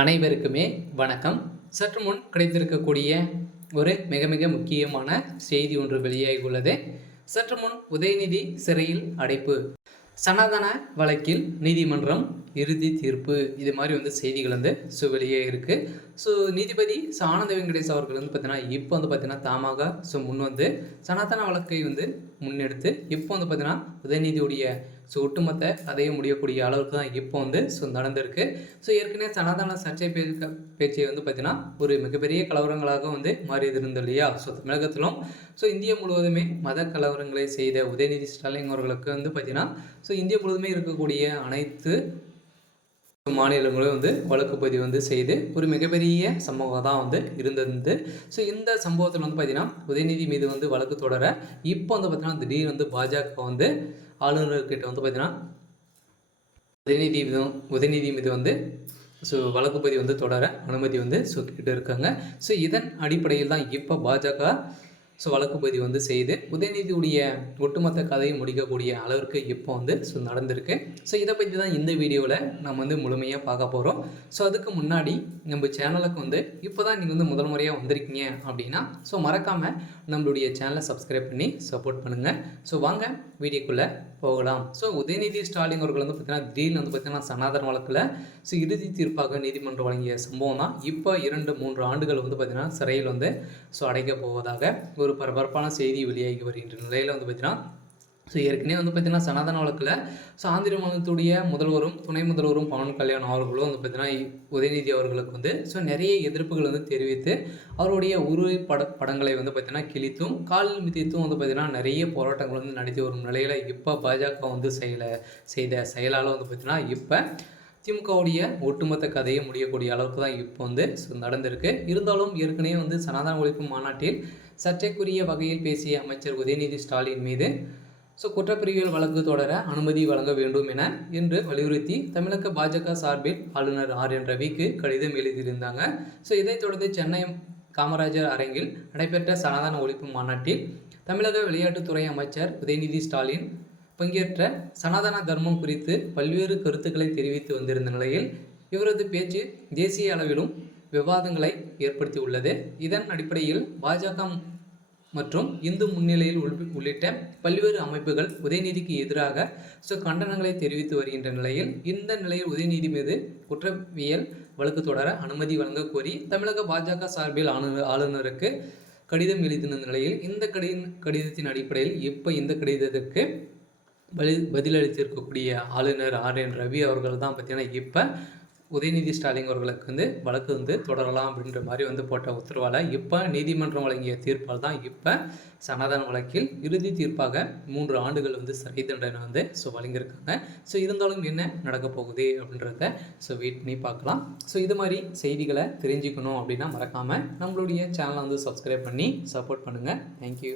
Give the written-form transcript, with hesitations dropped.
அனைவருக்குமே வணக்கம். சற்று முன் கிடைத்திருக்கக்கூடிய ஒரு மிக மிக முக்கியமான செய்தி ஒன்று வெளியாகி உள்ளது. சற்று முன் உதயநிதி சிறையில் அடைப்பு, சனாதன வழக்கில் நீதிமன்றம் இறுதி தீர்ப்பு, இது மாதிரி செய்திகள் வெளியே இருக்குது. நீதிபதி ஆனந்த வெங்கடேஷ் அவர்கள் பார்த்தீங்கன்னா இப்போ பார்த்தீங்கன்னா தாமாக முன் சனாதன வழக்கை முன்னெடுத்து இப்போ பார்த்தீங்கன்னா உதயநிதியுடைய ஒட்டுமொத்த கதையும் முடியக்கூடிய அளவுக்கு தான் இப்போ நடந்திருக்கு. ஏற்கனவே சனாதன சர்ச்சை பேச்சை பார்த்தீங்கன்னா ஒரு மிகப்பெரிய கலவரங்களாக மாறியது இருந்தது இல்லையா? தமிழகத்திலும் இந்தியா முழுவதுமே மத கலவரங்களை செய்த உதயநிதி ஸ்டாலின் அவர்களுக்கு பார்த்தீங்கன்னா இந்தியா முழுவதுமே இருக்கக்கூடிய அனைத்து மாநிலங்களும் வழக்கு பதிவு செய்து ஒரு மிகப்பெரிய சம்பவம் தான் இருந்தது. இந்த சம்பவத்தில் பார்த்தீங்கன்னா உதயநிதி மீது வழக்கு தொடர இப்போ பார்த்தீங்கன்னா திடீர் பாஜக ஆளுநர்கிட்ட பார்த்தீங்கன்னா உதயநிதி மீது வழக்கு பதிவு தொடர அனுமதி கேட்டு இருக்காங்க. இதன் அடிப்படையில் தான் இப்போ பாஜக வழக்கு பதிவு செய்து உதயநிதியுடைய ஒட்டுமொத்த கதையை முடிக்கக்கூடிய அளவிற்கு இப்போ நடந்திருக்கு. இதை பற்றி தான் இந்த வீடியோவில் நம்ம முழுமையாக பார்க்க போகிறோம். அதுக்கு முன்னாடி நம்ம சேனலுக்கு இப்போ தான் நீங்கள் முதல் முறையாக வந்திருக்கீங்க அப்படின்னா மறக்காமல் நம்மளுடைய சேனலை சப்ஸ்கிரைப் பண்ணி சப்போர்ட் பண்ணுங்கள். வாங்க வீடியோக்குள்ளே போகலாம். உதயநிதி ஸ்டாலின் அவர்கள் பார்த்தீங்கன்னா திடீர்னு பார்த்தீங்கன்னா சனாதன வழக்கில் இறுதி தீர்ப்பாக நீதிமன்றம் வழங்கிய சம்பவம் தான் இப்போ 2-3 ஆண்டுகள் பார்த்தீங்கன்னா சிறையில் அடைக்க போவதாக ஒரு பரபரப்பான செய்தி வெளியாகி வருகின்ற நிலையில் பார்த்தீங்கன்னா ஏற்கனவே பார்த்தீங்கன்னா சனாதன வழக்கில் ஆந்திர மாநிலத்துடைய முதல்வரும் துணை முதல்வரும் பவன் கல்யாண் அவர்களும் பார்த்தீங்கன்னா உதயநிதி அவர்களுக்கு நிறைய எதிர்ப்புகள் தெரிவித்து அவருடைய படங்களை பார்த்தீங்கன்னா கிழித்தும் காலில் மிதித்தும் பார்த்தீங்கன்னா நிறைய போராட்டங்கள் நடத்தி வரும் நிலையில் இப்போ பாஜக செய்த செயலால் பார்த்தீங்கன்னா இப்போ திமுகவுடைய ஒட்டுமொத்த கதையை முடியக்கூடிய அளவுக்கு தான் இப்போ நடந்திருக்கு. இருந்தாலும் ஏற்கனவே சனாதன ஒழிப்பு மாநாட்டில் சர்ச்சைக்குரிய வகையில் பேசிய அமைச்சர் உதயநிதி ஸ்டாலின் மீது குற்றப்பிரிவியல் வழக்கு தொடர அனுமதி வழங்க வேண்டும் என்று வலியுறுத்தி தமிழக பாஜக சார்பில் ஆளுநர் RN ரவிக்கு கடிதம் எழுதியிருந்தாங்க. இதைத் தொடர்ந்து சென்னை காமராஜர் அரங்கில் நடைபெற்ற சனாதன ஒழிப்பு மாநாட்டில் தமிழக விளையாட்டுத்துறை அமைச்சர் உதயநிதி ஸ்டாலின் பங்கேற்ற சனாதன தர்மம் குறித்து பல்வேறு கருத்துக்களை தெரிவித்து வந்திருந்த நிலையில் இவரது பேச்சு தேசிய அளவிலும் விவாதங்களை ஏற்படுத்தி உள்ளது. இதன் அடிப்படையில் பாஜக மற்றும் இந்து முன்னிலையில் உள்ளிட்ட பல்வேறு அமைப்புகள் உதயநிதிக்கு எதிராக கண்டனங்களை தெரிவித்து வருகின்ற நிலையில் இந்த நிலையில் உதயநிதி மீது குற்றவியல் வழக்கு தொடர அனுமதி வழங்க கோரி தமிழக பாஜக சார்பில் ஆளுநருக்கு கடிதம் எழுதின நிலையில் இந்த கடிதத்தின் அடிப்படையில் இப்போ இந்த கடிதத்திற்கு பதிலளித்திருக்கக்கூடிய ஆளுநர் RN ரவி அவர்கள் தான் பார்த்தீங்கன்னா இப்போ உதயநிதி ஸ்டாலின் அவர்களுக்கு வழக்கு தொடரலாம் அப்படின்ற மாதிரி போட்ட உத்தரவால் இப்போ நீதிமன்றம் வழங்கிய தீர்ப்பால் தான் இப்போ சனாதன வழக்கில் இறுதி தீர்ப்பாக 3 ஆண்டுகள் சிறை தண்டனை வழங்கியிருக்காங்க. இருந்தாலும் என்ன நடக்க போகுது அப்படின்றத வெயிட் பண்ணி பார்க்கலாம். இது மாதிரி செய்திகளை தெரிஞ்சுக்கணும் அப்படின்னா மறக்காமல் நம்மளுடைய சேனலை சப்ஸ்கிரைப் பண்ணி சப்போர்ட் பண்ணுங்கள். தேங்க்யூ.